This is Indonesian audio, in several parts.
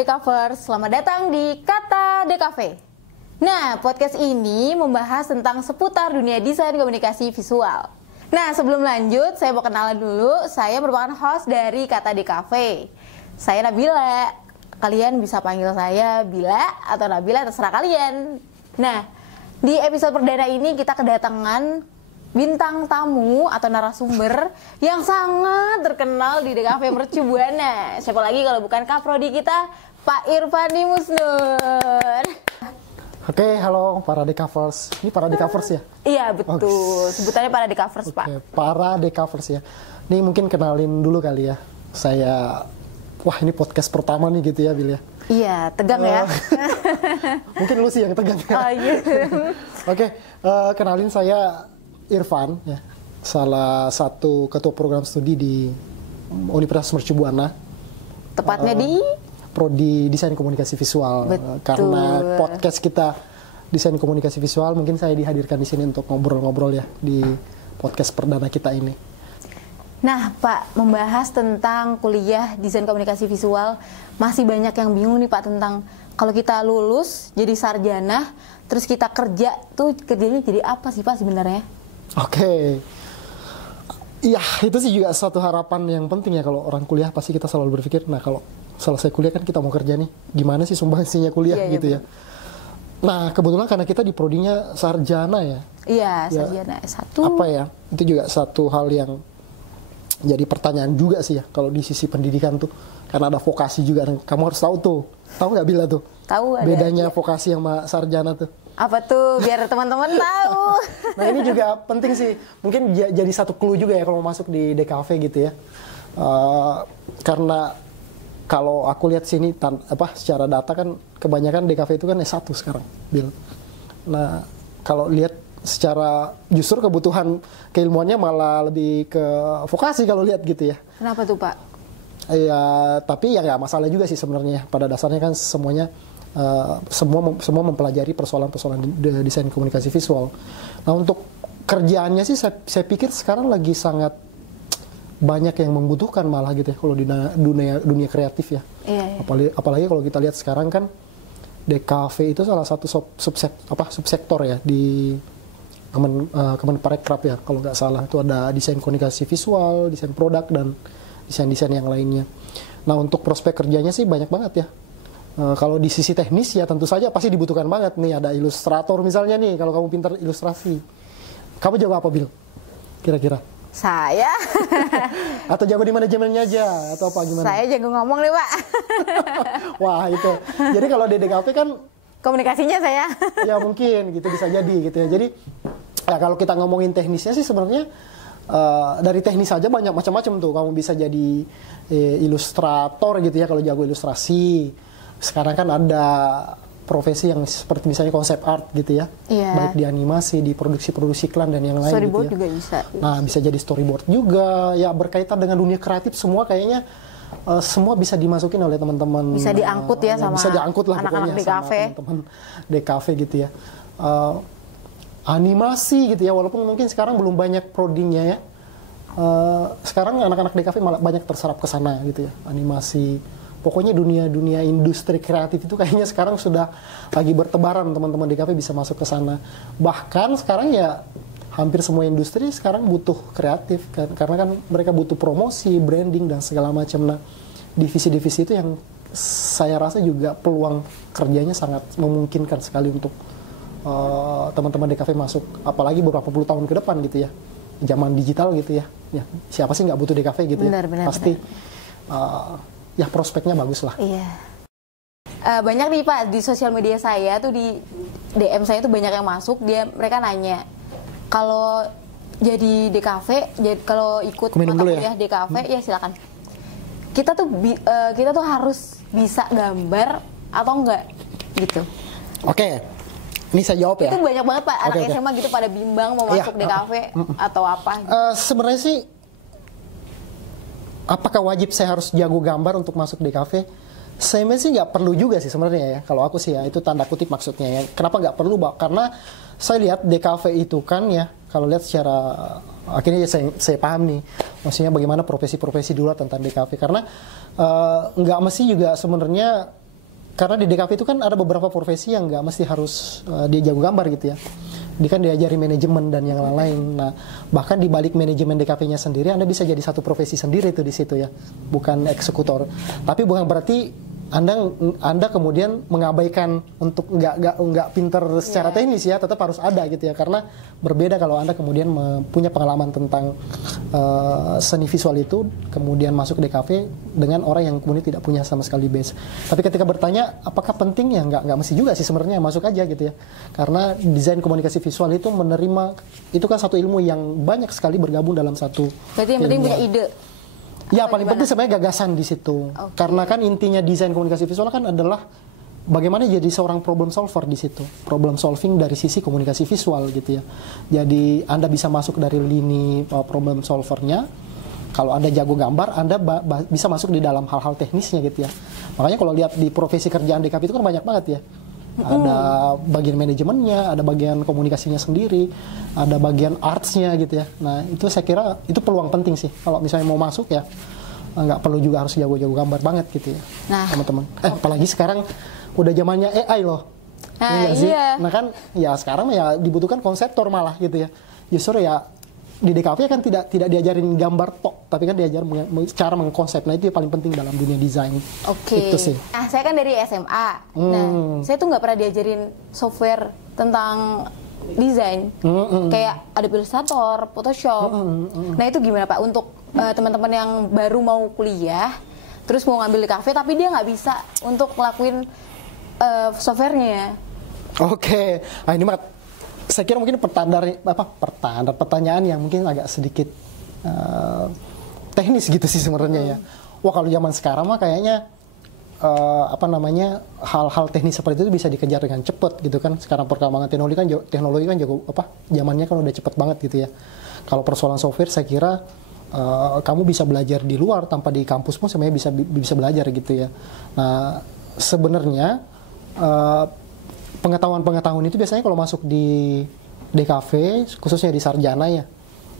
Dekavers, selamat datang di Kata Dekafe. Nah, podcast ini membahas tentang seputar dunia desain komunikasi visual. Nah, sebelum lanjut, saya mau kenalan dulu. Saya merupakan host dari Kata Dekafe. Saya Nabila. Kalian bisa panggil saya Bila atau Nabila, terserah kalian. Nah, di episode perdana ini kita kedatangan bintang tamu atau narasumber yang sangat terkenal di Dekafe Mercu Buana. Siapa lagi kalau bukan Kaprodi kita, Pak Irfandi Musnur. Oke, halo para Dekavers. Ini para Dekavers ya? Iya, betul. Sebutannya para Dekavers, Pak. Para Dekavers ya. Ini mungkin kenalin dulu kali ya. Saya, ini podcast pertama nih gitu ya, Bil ya? Iya, tegang ya. Mungkin lu sih yang tegang ya. Oh iya. Oke, kenalin saya Irfan ya, salah satu ketua program studi di Universitas Mercu Buana. Tepatnya di Prodi Desain Komunikasi Visual. Betul. Karena podcast kita Desain Komunikasi Visual, mungkin saya dihadirkan di sini untuk ngobrol-ngobrol ya di podcast perdana kita ini. Nah, Pak, membahas tentang kuliah Desain Komunikasi Visual, masih banyak yang bingung nih, Pak, tentang kalau kita lulus jadi sarjana, terus kita kerja tuh kerjanya jadi apa sih, Pak, sebenarnya? Oke. Iya, itu sih juga suatu harapan yang penting ya kalau orang kuliah, pasti kita selalu berpikir, nah kalau selesai kuliah kan kita mau kerja nih, gimana sih sumbangsinya kuliah gitu ya. Nah, kebetulan karena kita di prodinya sarjana ya. Iya, sarjana S1. Apa ya, itu juga satu hal yang jadi pertanyaan juga sih ya kalau di sisi pendidikan tuh. Karena ada vokasi juga, kamu harus tahu tuh. Tahu nggak Bila tuh? Tahu ada. Bedanya vokasi sama sarjana tuh. Apa tuh, biar teman-teman tahu. Nah, ini juga penting sih. Mungkin jadi satu clue juga ya kalau mau masuk di DKV gitu ya. Karena kalau aku lihat sini secara data kan kebanyakan DKV itu kan S1 sekarang, Bil. Nah, kalau lihat secara justru kebutuhan keilmuannya malah lebih ke vokasi kalau lihat gitu ya. Kenapa tuh, Pak? Ya, tapi ya nggak masalah juga sih sebenarnya. Pada dasarnya kan semuanya semua mempelajari persoalan-persoalan desain komunikasi visual. Nah, untuk kerjaannya sih saya pikir sekarang lagi sangat banyak yang membutuhkan malah gitu ya kalau di dunia kreatif ya. Iya. Apalagi kalau kita lihat sekarang kan DKV itu salah satu subsektor ya di Kemenparekraf ya kalau nggak salah. Itu ada desain komunikasi visual, desain produk, dan desain-desain yang lainnya. Nah, untuk prospek kerjanya sih banyak banget ya. Kalau di sisi teknis ya tentu saja pasti dibutuhkan banget nih, ada ilustrator misalnya nih, kalau kamu pintar ilustrasi. Kamu jago apa, Bil? Kira-kira? Saya? Atau jago di manajemennya aja atau apa gimana? Saya jago ngomong nih, Pak. Wah, itu. Jadi kalau di DKV kan komunikasinya saya. Ya mungkin gitu, bisa jadi gitu ya. Jadi ya kalau kita ngomongin teknisnya sih sebenarnya dari teknis saja banyak macam-macam tuh. Kamu bisa jadi ilustrator gitu ya kalau jago ilustrasi. Sekarang kan ada profesi yang seperti misalnya konsep art gitu ya. Iya. Baik di animasi, di produksi iklan dan yang lain Storyboard gitu ya. juga bisa. Nah, bisa jadi storyboard juga. Ya berkaitan dengan dunia kreatif semua kayaknya semua bisa dimasukin oleh teman-teman. Bisa diangkut ya sama bisa diangkut lah anak-anak di kafe. Teman-teman di kafe gitu ya. Animasi gitu ya, walaupun mungkin sekarang belum banyak prodinya ya. Sekarang anak-anak di kafe malah banyak terserap ke sana gitu ya, animasi. Pokoknya dunia industri kreatif itu kayaknya sekarang sudah lagi bertebaran, teman-teman di kafe bisa masuk ke sana. Bahkan sekarang ya hampir semua industri sekarang butuh kreatif kan, karena kan mereka butuh promosi, branding dan segala macam. Nah, divisi-divisi itu yang saya rasa juga peluang kerjanya sangat memungkinkan sekali untuk teman-teman di kafe masuk, apalagi beberapa puluh tahun ke depan gitu ya, zaman digital gitu ya. Ya siapa sih nggak butuh di kafe gitu ya? Pasti. Ya prospeknya bagus lah. Iya. Banyak nih, Pak, di sosial media saya tuh, di DM saya tuh banyak yang masuk, mereka nanya kalau jadi DKV, kalau ikut mata kuliah DKV ya silakan. Kita tuh harus bisa gambar atau enggak gitu. Oke. Ini saya jawab ya. Itu banyak banget, Pak, anak SMA gitu pada bimbang mau masuk DKV atau apa. Sebenarnya sih apakah wajib saya harus jago gambar untuk masuk DKV? Saya sih nggak perlu juga sih sebenarnya ya. Kalau aku sih ya, itu tanda kutip maksudnya ya. Kenapa nggak perlu, Pak? Karena saya lihat DKV itu kan ya, kalau lihat secara akhirnya saya paham nih, maksudnya bagaimana profesi-profesi dulu tentang DKV. Karena nggak mesti juga sebenarnya karena di DKV itu kan ada beberapa profesi yang nggak mesti harus dia jago gambar gitu ya. Dia kan diajari manajemen dan yang lain-lain. Nah, bahkan di balik manajemen DKV-nya sendiri, Anda bisa jadi satu profesi sendiri tuh di situ ya, bukan eksekutor. Tapi bukan berarti Anda kemudian mengabaikan untuk nggak pinter secara teknis ya, tetap harus ada gitu ya, karena berbeda kalau Anda kemudian punya pengalaman tentang seni visual itu kemudian masuk ke DKV dengan orang yang kemudian tidak punya sama sekali base. Tapi ketika bertanya apakah penting ya, nggak mesti juga sih sebenarnya, masuk aja gitu ya, karena desain komunikasi visual itu itu kan satu ilmu yang banyak sekali bergabung dalam satu. Berarti yang penting punya ide. Ya, paling penting sebenarnya gagasan di situ. Okay. Karena kan intinya desain komunikasi visual kan adalah bagaimana jadi seorang problem solver di situ. Problem solving dari sisi komunikasi visual gitu ya. Jadi Anda bisa masuk dari lini problem solvernya. Kalau Anda jago gambar, Anda bisa masuk di dalam hal-hal teknisnya gitu ya. Makanya kalau lihat di profesi kerjaan DKV itu kan banyak banget ya. Ada bagian manajemennya, ada bagian komunikasinya sendiri, ada bagian artsnya gitu ya. Nah, itu saya kira itu peluang penting sih. Kalau misalnya mau masuk ya, nggak perlu juga harus jago-jago gambar banget gitu ya, teman-teman. Apalagi sekarang udah zamannya AI loh. Iya. Nah kan, ya sekarang ya dibutuhkan konseptor malah gitu ya. Justru ya di DKV kan tidak diajarin gambar tok, tapi kan diajar cara mengkonsep. Nah itu yang paling penting dalam dunia desain. Oke. Itu sih. Nah, saya kan dari SMA. Nah, saya tuh nggak pernah diajarin software tentang desain. Kayak Adobe Illustrator, Photoshop. Nah, itu gimana Pak untuk teman-teman yang baru mau kuliah, terus mau ngambil DKV tapi dia nggak bisa untuk ngelakuin softwarenya? Oke. Nah, ini mah saya kira mungkin pertanyaan yang mungkin agak sedikit teknis gitu sih sebenarnya ya. Wah, kalau zaman sekarang mah kayaknya hal-hal teknis seperti itu bisa dikejar dengan cepat gitu kan. Sekarang perkembangan teknologi kan jago zamannya kan udah cepet banget gitu ya. Kalau persoalan software saya kira kamu bisa belajar di luar tanpa di kampus pun sebenarnya bisa belajar gitu ya. Nah, sebenarnya pengetahuan itu biasanya kalau masuk di DKV, khususnya di sarjana ya,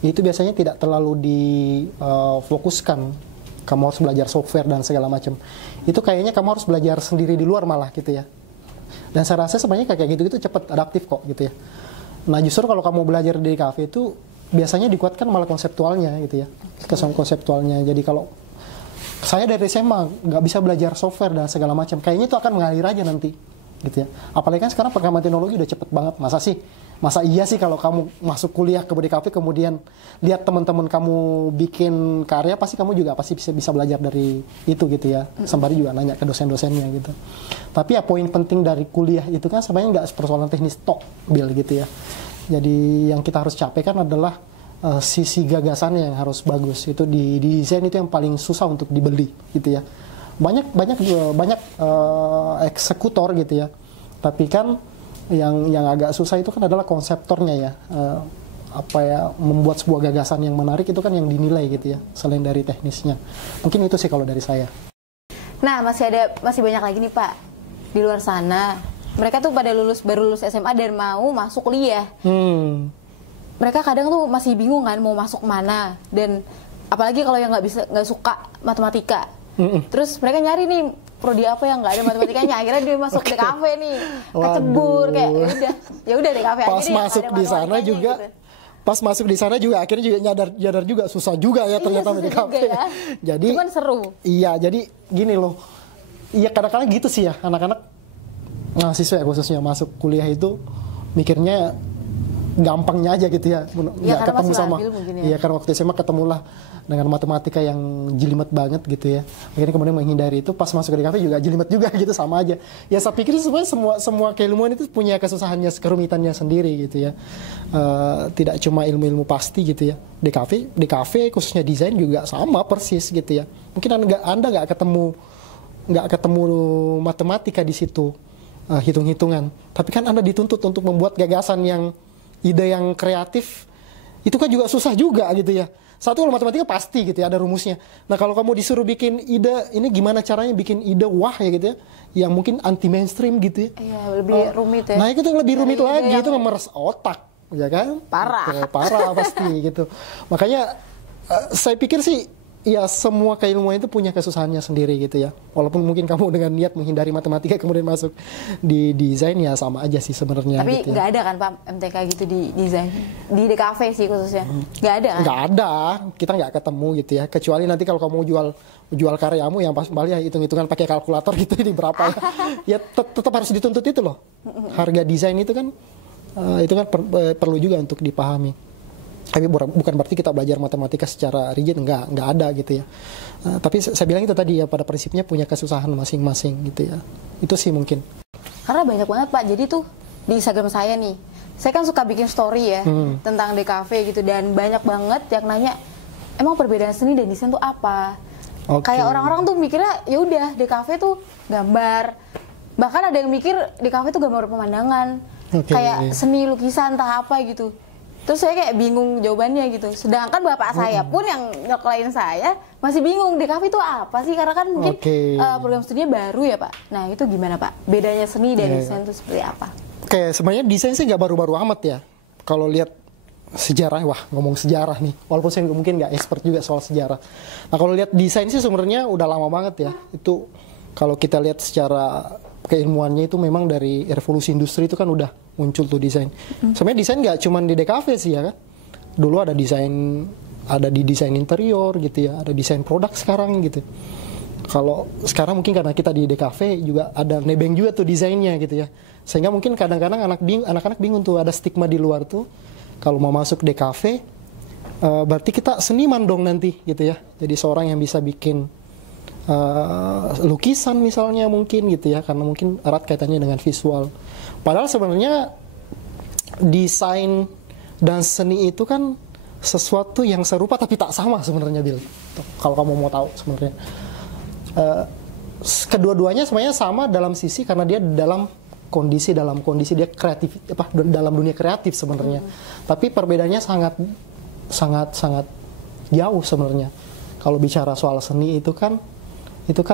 itu biasanya tidak terlalu difokuskan. Kamu harus belajar software dan segala macam. Itu kayaknya kamu harus belajar sendiri di luar malah gitu ya. Dan saya rasa sebenarnya kayak gitu cepat adaptif kok gitu ya. Nah, justru kalau kamu belajar di DKV itu biasanya dikuatkan malah konseptualnya gitu ya. Kesan konseptualnya. Jadi kalau saya dari SMA nggak bisa belajar software dan segala macam, kayaknya itu akan mengalir aja nanti. Gitu ya. Apalagi kan sekarang perkembangan teknologi udah cepet banget. Masa iya sih kalau kamu masuk kuliah ke DKV kemudian lihat teman-teman kamu bikin karya, pasti kamu juga bisa belajar dari itu gitu ya. Sembari juga nanya ke dosen-dosennya gitu. Tapi ya poin penting dari kuliah itu kan sebenarnya nggak persoalan teknis tok, Bill gitu ya. Jadi yang kita harus capai kan adalah sisi gagasannya yang harus bagus. Itu di desain itu yang paling susah untuk dibeli gitu ya. Banyak eksekutor gitu ya, tapi kan yang agak susah itu kan adalah konseptornya ya, membuat sebuah gagasan yang menarik itu kan yang dinilai gitu ya, selain dari teknisnya. Mungkin itu sih kalau dari saya. Nah, masih banyak lagi nih Pak di luar sana, mereka tuh baru lulus SMA dan mau masuk kuliah. Mereka kadang tuh masih bingung kan mau masuk mana, dan apalagi kalau yang nggak suka matematika. Terus mereka nyari nih prodi apa yang nggak ada matematikanya, akhirnya dia masuk DKV nih, kecebur kayak ya udah DKV aja deh. Pas masuk di sana juga akhirnya juga nyadar juga susah juga ya ternyata DKV. Ya. Jadi cuman seru. Iya, jadi gini loh. Iya, kadang-kadang gitu sih ya anak-anak mahasiswa khususnya masuk kuliah itu mikirnya gampangnya aja gitu ya, nggak ketemu sama ya. Karena waktu SMA ketemulah dengan matematika yang jelimet banget gitu ya, akhirnya kemudian menghindari itu. Pas masuk ke DKV juga jelimet juga gitu, sama aja ya. Saya pikir sebenarnya semua keilmuan itu punya kesusahannya, kerumitannya sendiri gitu ya. Tidak cuma ilmu-ilmu pasti gitu ya. DKV khususnya desain juga sama persis gitu ya. Mungkin anda nggak ketemu matematika di situ, hitung-hitungan, tapi kan anda dituntut untuk membuat gagasan ide yang kreatif, itu kan juga susah juga gitu ya. Satu, kalau matematika pasti gitu ya, ada rumusnya. Nah, kalau kamu disuruh bikin ide, ini gimana caranya bikin ide wah ya gitu ya, yang mungkin anti mainstream gitu ya. Iya, lebih rumit ya. Nah, itu lebih rumit lagi, itu memeras otak, ya kan? Parah. Parah pasti gitu. Makanya saya pikir sih ya semua keilmuan itu punya kesusahannya sendiri gitu ya. Walaupun mungkin kamu dengan niat menghindari matematika kemudian masuk di desain, ya sama aja sih sebenarnya. Tapi gitu nggak ada kan Pak MTK gitu di desain, di DKV sih khususnya, nggak ada kan? Nggak ada, kita nggak ketemu gitu ya. Kecuali nanti kalau kamu jual karyamu yang pas balik ya hitung-hitungan pakai kalkulator gitu, ini berapa ya. Ya tetap harus dituntut itu loh. Harga desain itu kan perlu juga untuk dipahami. Tapi bukan berarti kita belajar matematika secara rigid, nggak ada gitu ya. Tapi saya bilang itu tadi ya, pada prinsipnya punya kesusahan masing-masing gitu ya. Itu sih mungkin. Karena banyak banget Pak, jadi tuh di Instagram saya nih, saya kan suka bikin story ya tentang DKV gitu, dan banyak banget yang nanya, emang perbedaan seni dan desain tuh apa? Kayak orang-orang tuh mikirnya ya udah DKV tuh gambar, bahkan ada yang mikir DKV tuh gambar pemandangan, kayak seni lukisan entah apa gitu. Terus saya kayak bingung jawabannya gitu. Sedangkan bapak saya pun yang nyokolain saya masih bingung DKV itu apa sih? Karena kan mungkin program studinya baru ya Pak. Nah itu gimana Pak? Bedanya seni dan desain itu seperti apa? Sebenarnya desain sih nggak baru-baru amat ya. Kalau lihat sejarah, wah ngomong sejarah nih. Walaupun saya mungkin nggak expert juga soal sejarah. Nah kalau lihat desain sih sebenarnya udah lama banget ya. Itu kalau kita lihat secara keilmuannya itu memang dari revolusi industri itu kan udah muncul tuh desain. Sebenarnya desain nggak cuma di DKV sih ya kan. Dulu ada di desain interior gitu ya, ada desain produk sekarang gitu. Kalau sekarang mungkin karena kita di DKV juga ada nebeng juga tuh desainnya gitu ya. Sehingga mungkin kadang-kadang anak-anak bingung tuh, ada stigma di luar tuh. Kalau mau masuk DKV, berarti kita seniman dong nanti gitu ya. Jadi seorang yang bisa bikin lukisan misalnya mungkin gitu ya, karena mungkin erat kaitannya dengan visual. Padahal sebenarnya desain dan seni itu kan sesuatu yang serupa tapi tak sama sebenarnya, Bill. Kalau kamu mau tahu sebenarnya. Kedua-duanya sebenarnya sama dalam sisi karena dia dalam kondisi dia kreatif, dalam dunia kreatif sebenarnya. Tapi perbedaannya sangat jauh sebenarnya. Kalau bicara soal seni itu kan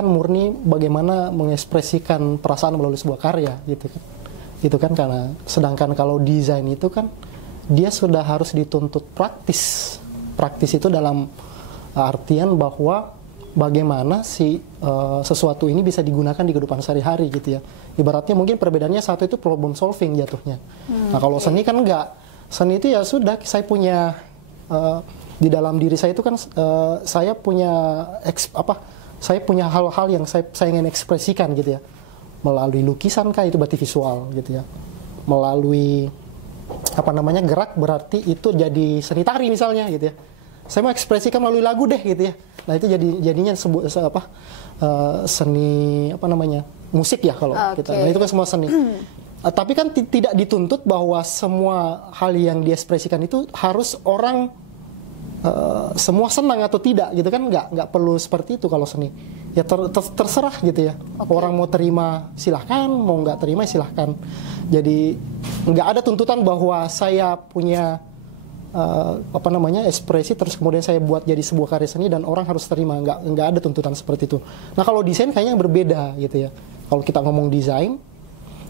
murni bagaimana mengekspresikan perasaan melalui sebuah karya gitu kan. Itu kan karena sedangkan kalau desain itu kan dia sudah harus dituntut praktis. Praktis itu dalam artian bahwa bagaimana sesuatu ini bisa digunakan di kehidupan sehari-hari gitu ya. Ibaratnya mungkin perbedaannya satu itu problem solving jatuhnya. Nah kalau seni kan enggak. Seni itu ya sudah, saya punya di dalam diri saya itu kan saya punya hal-hal yang saya ingin ekspresikan gitu ya. Melalui lukisan kah, itu berarti visual gitu ya. Melalui gerak berarti itu jadi seni tari misalnya gitu ya. Saya mau ekspresikan melalui lagu deh gitu ya. Nah itu jadinya seni musik ya kalau kita. Nah itu kan semua seni. Tapi kan tidak dituntut bahwa semua hal yang diekspresikan itu harus orang semua senang atau tidak gitu kan, nggak perlu seperti itu kalau seni. Ya terserah gitu ya. Orang mau terima silahkan, mau nggak terima silahkan. Jadi nggak ada tuntutan bahwa saya punya ekspresi terus kemudian saya buat jadi sebuah karya seni dan orang harus terima, nggak ada tuntutan seperti itu. Nah kalau desain kayaknya berbeda gitu ya. Kalau kita ngomong desain,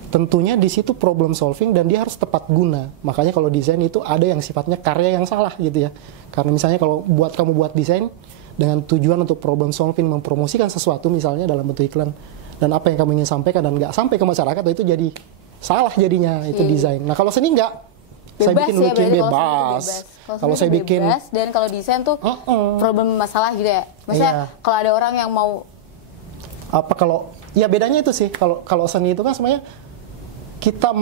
tentunya di situ problem solving dan dia harus tepat guna. Makanya kalau desain itu ada yang sifatnya karya yang salah gitu ya. Karena misalnya kalau kamu buat desain dengan tujuan untuk problem solving, mempromosikan sesuatu misalnya dalam bentuk iklan, dan apa yang kamu ingin sampaikan dan nggak sampai ke masyarakat, itu jadi salah jadinya itu desain. Nah kalau seni nggak, saya bikin lukisan bebas. Kalau saya bikin bebas, dan kalau desain tuh problem masalah gitu ya. Maksudnya kalau ada orang yang mau bedanya itu sih. Kalau seni itu kan sebenarnya kita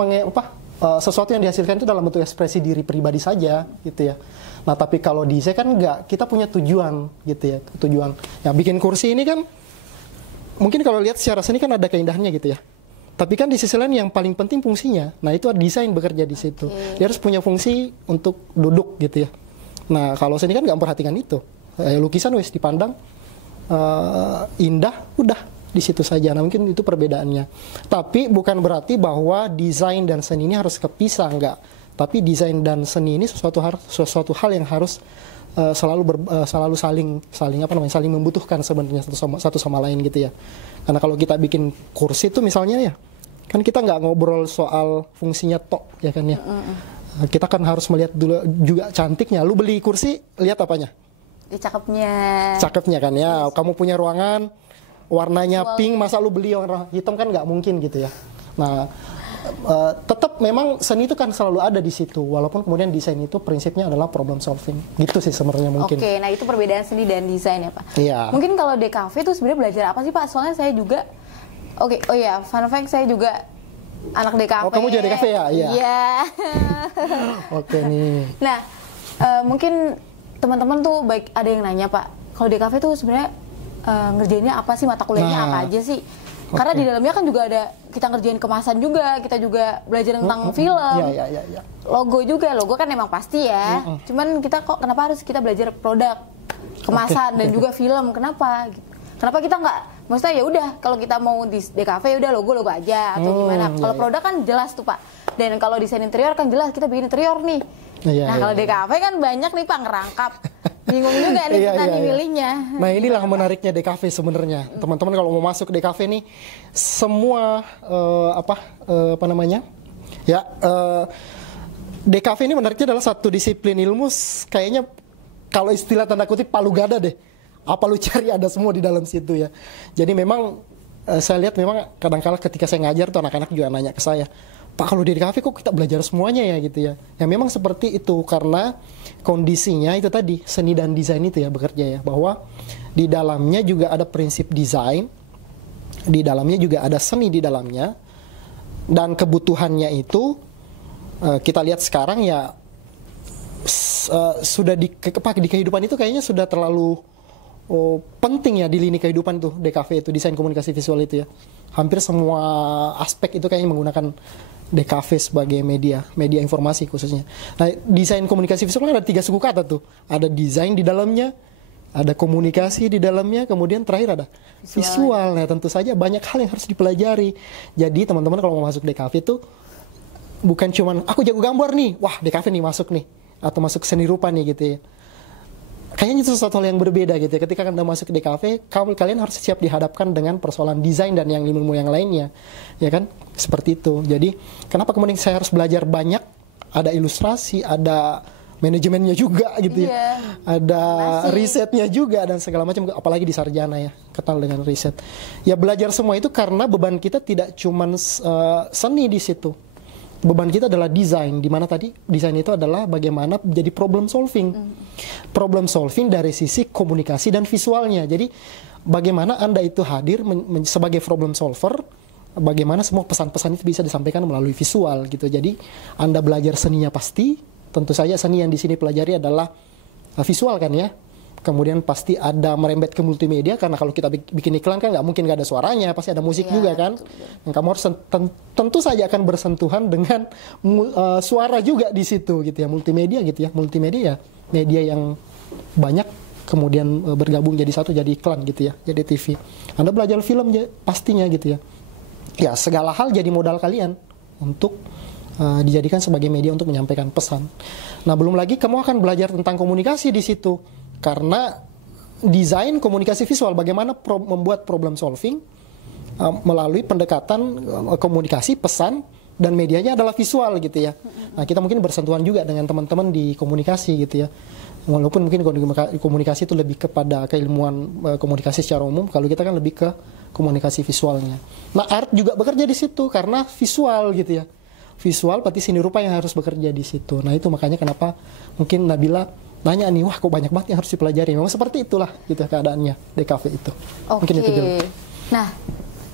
sesuatu yang dihasilkan itu dalam bentuk ekspresi diri pribadi saja gitu ya. Nah tapi kalau desain kan enggak, kita punya tujuan gitu ya. Tujuan yang bikin kursi ini kan mungkin kalau lihat secara seni kan ada keindahannya gitu ya. Tapi kan di sisi lain yang paling penting fungsinya. Nah itu desain bekerja di situ. Dia harus punya fungsi untuk duduk gitu ya. Nah kalau seni kan nggak memperhatikan itu. Lukisan wis dipandang indah, udah di situ saja. Nah mungkin itu perbedaannya. Tapi bukan berarti bahwa desain dan seni ini harus kepisah, enggak. Tapi desain dan seni ini sesuatu hal yang harus selalu saling membutuhkan sebenarnya satu sama lain gitu ya. Karena kalau kita bikin kursi itu misalnya ya, kan kita nggak ngobrol soal fungsinya tok ya kan ya. Kita kan harus melihat dulu juga cantiknya. Lu beli kursi lihat apanya? Cakepnya kan ya. Kamu punya ruangan warnanya pink, masa lu beli warna hitam kan nggak mungkin gitu ya. Nah, tetap memang seni itu kan selalu ada di situ, walaupun kemudian desain itu prinsipnya adalah problem solving. Gitu sih sebenarnya mungkin. Oke, nah itu perbedaan seni dan desain ya Pak. Iya. Mungkin kalau DKV itu sebenarnya belajar apa sih Pak? Soalnya saya juga, oh ya, fun fact saya juga anak DKV. Oh, kamu juga DKV ya? Iya. Iya. Oke nih. Nah, mungkin teman-teman tuh baik ada yang nanya Pak, kalau DKV tuh sebenarnya ngerjainnya apa sih, mata kuliahnya apa aja sih? Karena di dalamnya kan juga ada kita ngerjain kemasan juga, kita juga belajar tentang film, ya. logo juga, logo kan emang pasti ya. Cuman kita kok kenapa harus kita belajar produk, kemasan dan juga film? Kenapa? Kenapa kita nggak? Maksudnya ya udah kalau kita mau di DKV ya udah logo aja atau gimana? Kalau produk kan jelas tuh Pak. Dan kalau desain interior kan jelas kita bikin interior nih. Nah kalau DKV kan banyak nih Pak ngerangkap. Bingung juga nih kita nih milihnya. Nah inilah menariknya DKV sebenarnya. Teman-teman kalau mau masuk DKV nih, semua apa namanya? Ya DKV ini menariknya adalah satu disiplin ilmu kayaknya kalau istilah tanda kutip palu gada deh. Apa lu cari ada semua di dalam situ ya. Jadi memang saya lihat memang kadang-kala ketika saya ngajar tuh anak-anak juga nanya ke saya, Pak kalau di DKV kok kita belajar semuanya ya gitu ya. Ya memang seperti itu karena kondisinya itu tadi seni dan desain itu ya bekerja ya, bahwa di dalamnya juga ada prinsip desain, di dalamnya juga ada seni di dalamnya, dan kebutuhannya itu kita lihat sekarang ya sudah di kehidupan itu kayaknya sudah terlalu penting ya di lini kehidupan tuh DKV itu, desain komunikasi visual itu ya. Hampir semua aspek itu kayaknya menggunakan DKV sebagai media informasi khususnya. Nah, desain komunikasi visual kan ada 3 suku kata tuh. Ada desain di dalamnya, ada komunikasi di dalamnya, kemudian terakhir ada visual. Nah, tentu saja banyak hal yang harus dipelajari. Jadi teman-teman kalau mau masuk DKV itu bukan cuman aku jago gambar nih, wah DKV nih masuk nih, atau masuk seni rupa nih gitu ya. Kayaknya itu sesuatu hal yang berbeda gitu ya. Ketika Anda masuk ke DKV, kalian harus siap dihadapkan dengan persoalan desain dan yang ilmu yang lainnya. Ya kan? Seperti itu. Jadi, kenapa kemudian saya harus belajar banyak? Ada ilustrasi, ada manajemennya juga gitu ya. Ada risetnya juga dan segala macam, apalagi di sarjana ya, kenal dengan riset. Ya belajar semua itu karena beban kita tidak cuma seni di situ. Beban kita adalah desain, di mana tadi desain itu adalah bagaimana menjadi problem solving. Problem solving dari sisi komunikasi dan visualnya. Jadi bagaimana Anda itu hadir sebagai problem solver, bagaimana semua pesan-pesan itu bisa disampaikan melalui visual gitu. Jadi Anda belajar seninya pasti, tentu saja seni yang di sini pelajari adalah visual kan ya. Kemudian pasti ada merembet ke multimedia, karena kalau kita bikin iklan kan nggak mungkin nggak ada suaranya, pasti ada musik juga kan. Dan kamu harus tentu saja akan bersentuhan dengan suara juga di situ gitu ya, multimedia gitu ya. Multimedia ya media yang banyak kemudian bergabung jadi satu, jadi iklan gitu ya, jadi TV. Anda belajar film pastinya gitu ya. Ya segala hal jadi modal kalian untuk dijadikan sebagai media untuk menyampaikan pesan. Nah belum lagi kamu akan belajar tentang komunikasi di situ. Karena desain komunikasi visual, bagaimana membuat problem solving melalui pendekatan komunikasi, pesan, dan medianya adalah visual gitu ya. Nah kita mungkin bersentuhan juga dengan teman-teman di komunikasi gitu ya. Walaupun mungkin komunikasi itu lebih kepada keilmuan komunikasi secara umum, kalau kita kan lebih ke komunikasi visualnya. Nah art juga bekerja di situ karena visual gitu ya. Visual berarti seni rupa yang harus bekerja di situ. Nah itu makanya kenapa mungkin Nabila nanya nih, wah kok banyak banget yang harus dipelajari. Memang seperti itulah gitu keadaannya DKV itu. Mungkin itu dulu. Nah,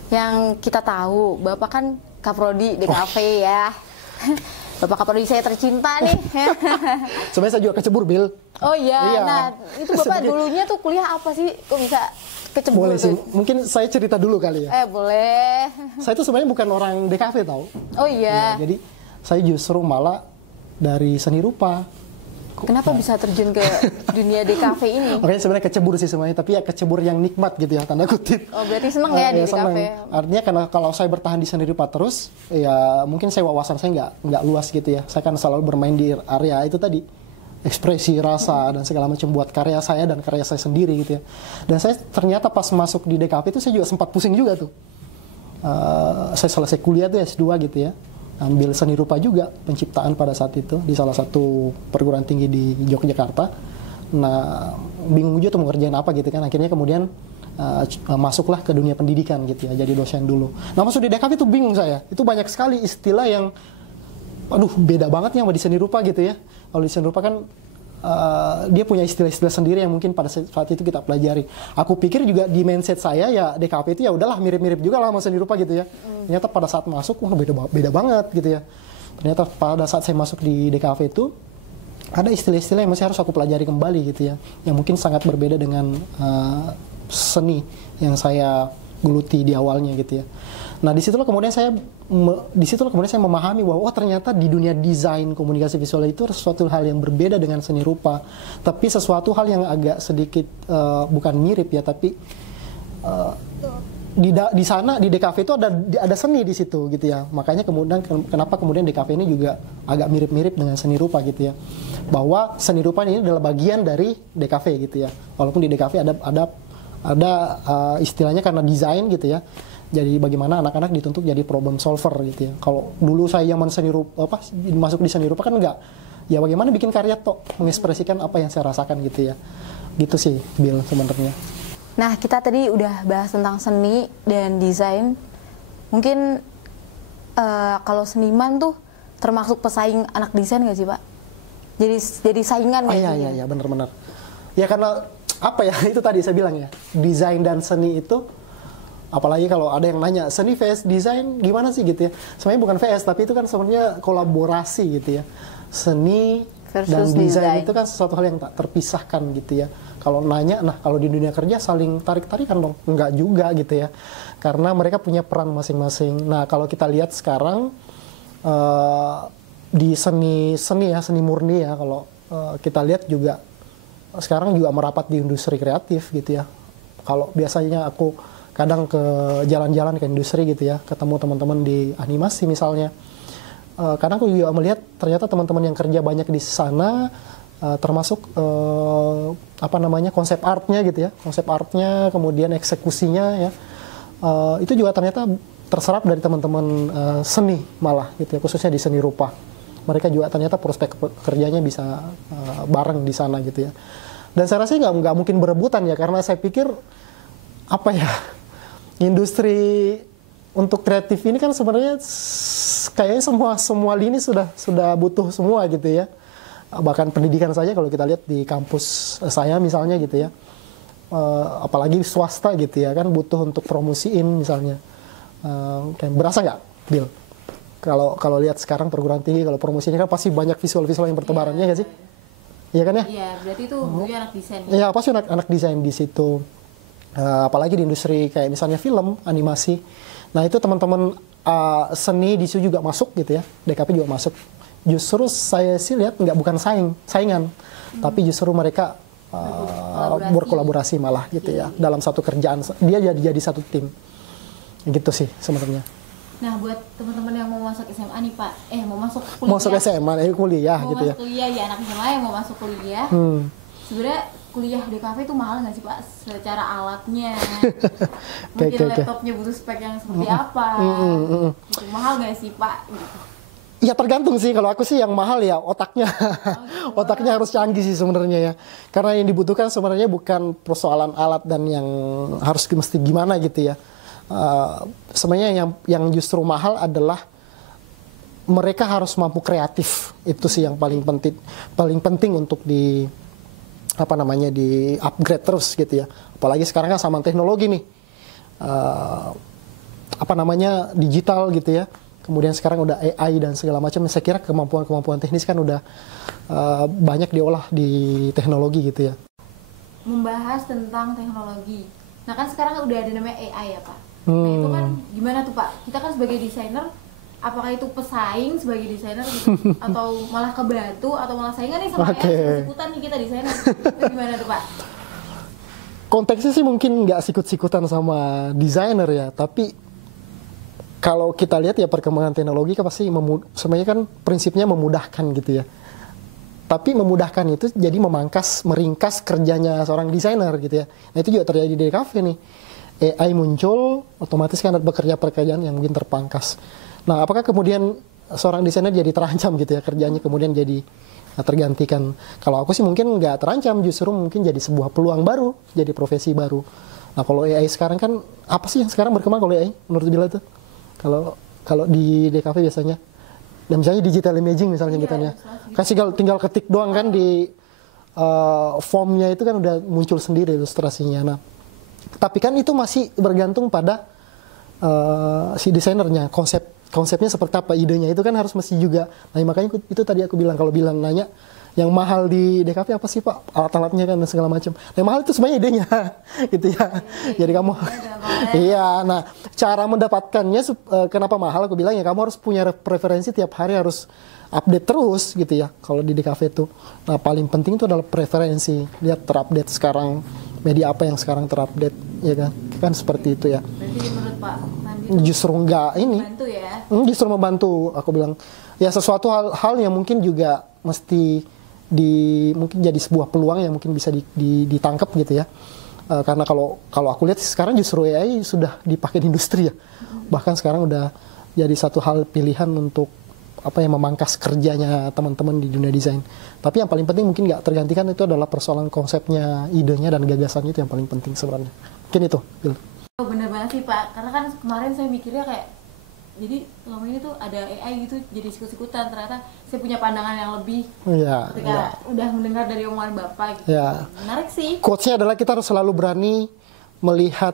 yang kita tahu, Bapak kan Kaprodi DKV ya. Bapak Kaprodi saya tercinta nih. Sebenarnya saya juga kecebur, Bil. Oh iya, nah itu Bapak dulunya tuh kuliah apa sih? Kok bisa kecebur? Boleh sih, mungkin saya cerita dulu kali ya. Boleh. Saya tuh sebenarnya bukan orang DKV tau. Oh iya. Ya, jadi saya justru malah dari seni rupa. Kenapa bisa terjun ke dunia DKV ini? Oke, sebenarnya kecebur sih semuanya, tapi ya kecebur yang nikmat gitu ya, tanda kutip. Oh, berarti seneng ya di DKV? Artinya karena kalau saya bertahan di seni rupa terus, ya mungkin wawasan saya nggak luas gitu ya. Saya kan selalu bermain di area itu tadi, ekspresi, rasa, dan segala macam buat karya saya dan karya saya sendiri gitu ya. Dan saya ternyata pas masuk di DKV itu saya juga sempat pusing juga tuh. Saya selesai kuliah tuh S2 gitu ya. Ambil seni rupa juga, penciptaan pada saat itu di salah satu perguruan tinggi di Yogyakarta. Nah, bingung juga tuh mau ngerjain apa gitu kan. Akhirnya kemudian masuklah ke dunia pendidikan gitu ya, jadi dosen dulu. Nah, masuk di DKV itu bingung saya. Itu banyak sekali istilah yang aduh beda banget ya sama di seni rupa gitu ya. Kalau di seni rupa kan dia punya istilah-istilah sendiri yang mungkin pada saat itu kita pelajari. Aku pikir juga di mindset saya ya DKV itu ya udahlah mirip-mirip juga lah sama seni rupa gitu ya. Ternyata pada saat masuk wah beda banget gitu ya. Ternyata pada saat saya masuk di DKV itu ada istilah-istilah yang masih harus aku pelajari kembali gitu ya. Yang mungkin sangat berbeda dengan seni yang saya geluti di awalnya gitu ya. Nah disitulah kemudian saya memahami bahwa ternyata di dunia desain komunikasi visual itu sesuatu hal yang berbeda dengan seni rupa, tapi sesuatu hal yang agak sedikit bukan mirip ya, tapi di sana di DKV itu ada seni di situ gitu ya. Makanya kemudian kenapa kemudian DKV ini juga agak mirip-mirip dengan seni rupa gitu ya, bahwa seni rupa ini adalah bagian dari DKV gitu ya. Walaupun di DKV ada istilahnya karena desain gitu ya. Jadi bagaimana anak-anak dituntut jadi problem solver gitu ya. Kalau dulu saya zaman seni rupa masuk di seni rupa kan enggak. Ya bagaimana bikin karya toh, mengekspresikan apa yang saya rasakan gitu ya. Gitu sih Bill sebenarnya. Nah, kita tadi udah bahas tentang seni dan desain. Mungkin kalau seniman tuh termasuk pesaing anak desain nggak sih, Pak? Jadi saingan nggak sih? Iya, benar-benar. Ya karena apa ya, itu tadi saya bilang ya, desain dan seni itu, apalagi kalau ada yang nanya, seni vs desain gimana sih gitu ya. Sebenarnya bukan vs, tapi itu kan sebenarnya kolaborasi gitu ya. Seni versus dan desain itu kan sesuatu hal yang tak terpisahkan gitu ya. Kalau nanya, nah kalau di dunia kerja saling tarik-tarikan dong? Enggak juga gitu ya. Karena mereka punya peran masing-masing. Nah kalau kita lihat sekarang di seni murni ya, kalau kita lihat juga sekarang juga merapat di industri kreatif gitu ya. Kalau biasanya aku kadang ke jalan-jalan ke industri gitu ya, ketemu teman-teman di animasi misalnya. Kadang aku juga melihat ternyata teman-teman yang kerja banyak di sana, termasuk konsep artnya gitu ya, konsep artnya, kemudian eksekusinya ya, itu juga ternyata terserap dari teman-teman seni malah gitu ya, khususnya di seni rupa. Mereka juga ternyata prospek kerjanya bisa bareng di sana gitu ya. Dan saya rasa nggak mungkin berebutan ya, karena saya pikir industri untuk kreatif ini kan sebenarnya kayaknya semua lini sudah butuh semua gitu ya. Bahkan pendidikan saja kalau kita lihat di kampus saya misalnya gitu ya, apalagi swasta gitu ya kan butuh untuk promosiin misalnya. Berasa nggak, Bill? Kalau lihat sekarang perguruan tinggi, kalau promosinya kan pasti banyak visual-visual yang bertebaran, ya nggak sih? Iya kan ya? Iya, berarti itu anak desain. Iya, pasti anak desain di situ. Apalagi di industri kayak misalnya film, animasi. Nah itu teman-teman seni di situ juga masuk gitu ya, DKV juga masuk. Justru saya sih lihat bukan saingan, tapi justru mereka berkolaborasi malah gitu ya, dalam satu kerjaan. Dia jadi satu tim, gitu sih sebenarnya. Nah buat teman-teman yang mau masuk SMA nih Pak, mau masuk kuliah. Mau masuk SMA, kuliah mau gitu ya. Mau masuk kuliah ya, anak SMA yang mau masuk kuliah. Sebenarnya kuliah di DKV itu mahal nggak sih Pak? Secara alatnya, mungkin laptopnya butuh spek yang seperti apa? Gitu. Mahal nggak sih Pak? Gitu. Ya tergantung sih, kalau aku sih yang mahal ya otaknya. Otaknya harus canggih sih sebenarnya ya. Karena yang dibutuhkan sebenarnya bukan persoalan alat dan yang harus mesti gimana gitu ya. Sebenarnya yang justru mahal adalah mereka harus mampu kreatif. Itu sih yang paling penting untuk di upgrade terus gitu ya. Apalagi sekarang kan sama teknologi nih, digital gitu ya. Kemudian sekarang udah AI dan segala macam. Saya kira kemampuan teknis kan udah banyak diolah di teknologi gitu ya. Membahas tentang teknologi. Nah kan sekarang udah ada namanya AI ya Pak. Nah itu kan gimana tuh Pak? Kita kan sebagai desainer, apakah itu pesaing sebagai desainer gitu? Atau malah kebantu atau malah saingan nih sama AI? Sikut-sikutan nih kita desainer. Itu gimana tuh Pak? Konteksnya sih mungkin nggak sikut-sikutan sama desainer ya, tapi kalau kita lihat ya perkembangan teknologi kan pasti sebenarnya kan prinsipnya memudahkan gitu ya. Tapi memudahkan itu jadi meringkas kerjanya seorang desainer gitu ya. Nah itu juga terjadi di DKV nih. AI muncul, otomatis kan ada pekerjaan yang mungkin terpangkas. Nah apakah kemudian seorang desainer jadi terancam gitu ya kerjanya, kemudian jadi tergantikan. Kalau aku sih mungkin nggak terancam, justru mungkin jadi sebuah peluang baru, jadi profesi baru. Nah kalau AI sekarang kan apa sih yang sekarang berkembang kalau AI menurut Bila tuh? Kalau kalau di DKV biasanya, dan misalnya digital imaging misalnya gitu ya, kasih tinggal ketik doang kan di formnya itu kan udah muncul sendiri ilustrasinya. Nah tapi kan itu masih bergantung pada si desainernya, konsepnya seperti apa, idenya itu kan harus mesti juga. Nah makanya itu tadi aku bilang, kalau bilang nanya yang mahal di DKV apa sih Pak, alat-alatnya kan dan segala macam. Yang mahal itu sebenarnya idenya gitu ya. Jadi kamu iya, nah cara mendapatkannya kenapa mahal aku bilang ya, kamu harus punya preferensi, tiap hari harus update terus gitu ya kalau di DKV itu. Nah paling penting itu adalah preferensi, lihat terupdate sekarang media apa yang sekarang terupdate, ya kan seperti itu ya. Berarti menurut Pak Nandi Justru enggak ini membantu ya? Justru membantu, aku bilang ya, sesuatu hal yang mungkin juga mesti mungkin jadi sebuah peluang yang mungkin bisa ditangkap gitu ya. Karena kalau aku lihat sekarang justru AI sudah dipakai di industri ya, bahkan sekarang udah jadi satu hal pilihan untuk apa yang memangkas kerjanya teman-teman di dunia desain. Tapi yang paling penting mungkin nggak tergantikan itu adalah persoalan konsepnya, idenya dan gagasannya, itu yang paling penting sebenarnya. Mungkin itu, Bill. Oh, bener banget sih Pak, karena kan kemarin saya mikirnya kayak, jadi selama ini tuh ada AI gitu, jadi sikut-sikutan, ternyata saya punya pandangan yang lebih ketika udah mendengar dari omongan Bapak gitu. Menarik sih. Quotes-nya adalah kita harus selalu berani melihat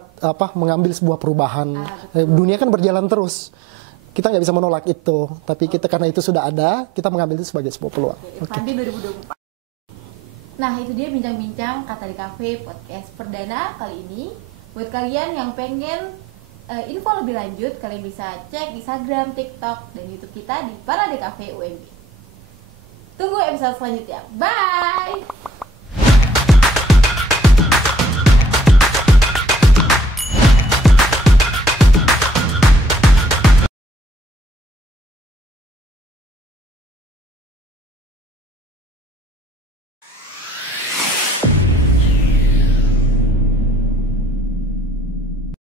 mengambil sebuah perubahan. Dunia kan berjalan terus. Kita nggak bisa menolak itu, tapi kita karena itu sudah ada, kita mengambil itu sebagai sebuah peluang. Nanti 2024. Nah itu dia bincang-bincang Kata DKV podcast perdana kali ini. Buat kalian yang pengen info lebih lanjut, kalian bisa cek Instagram, TikTok, dan YouTube kita di Para DKV UMB. Tunggu episode selanjutnya. Bye!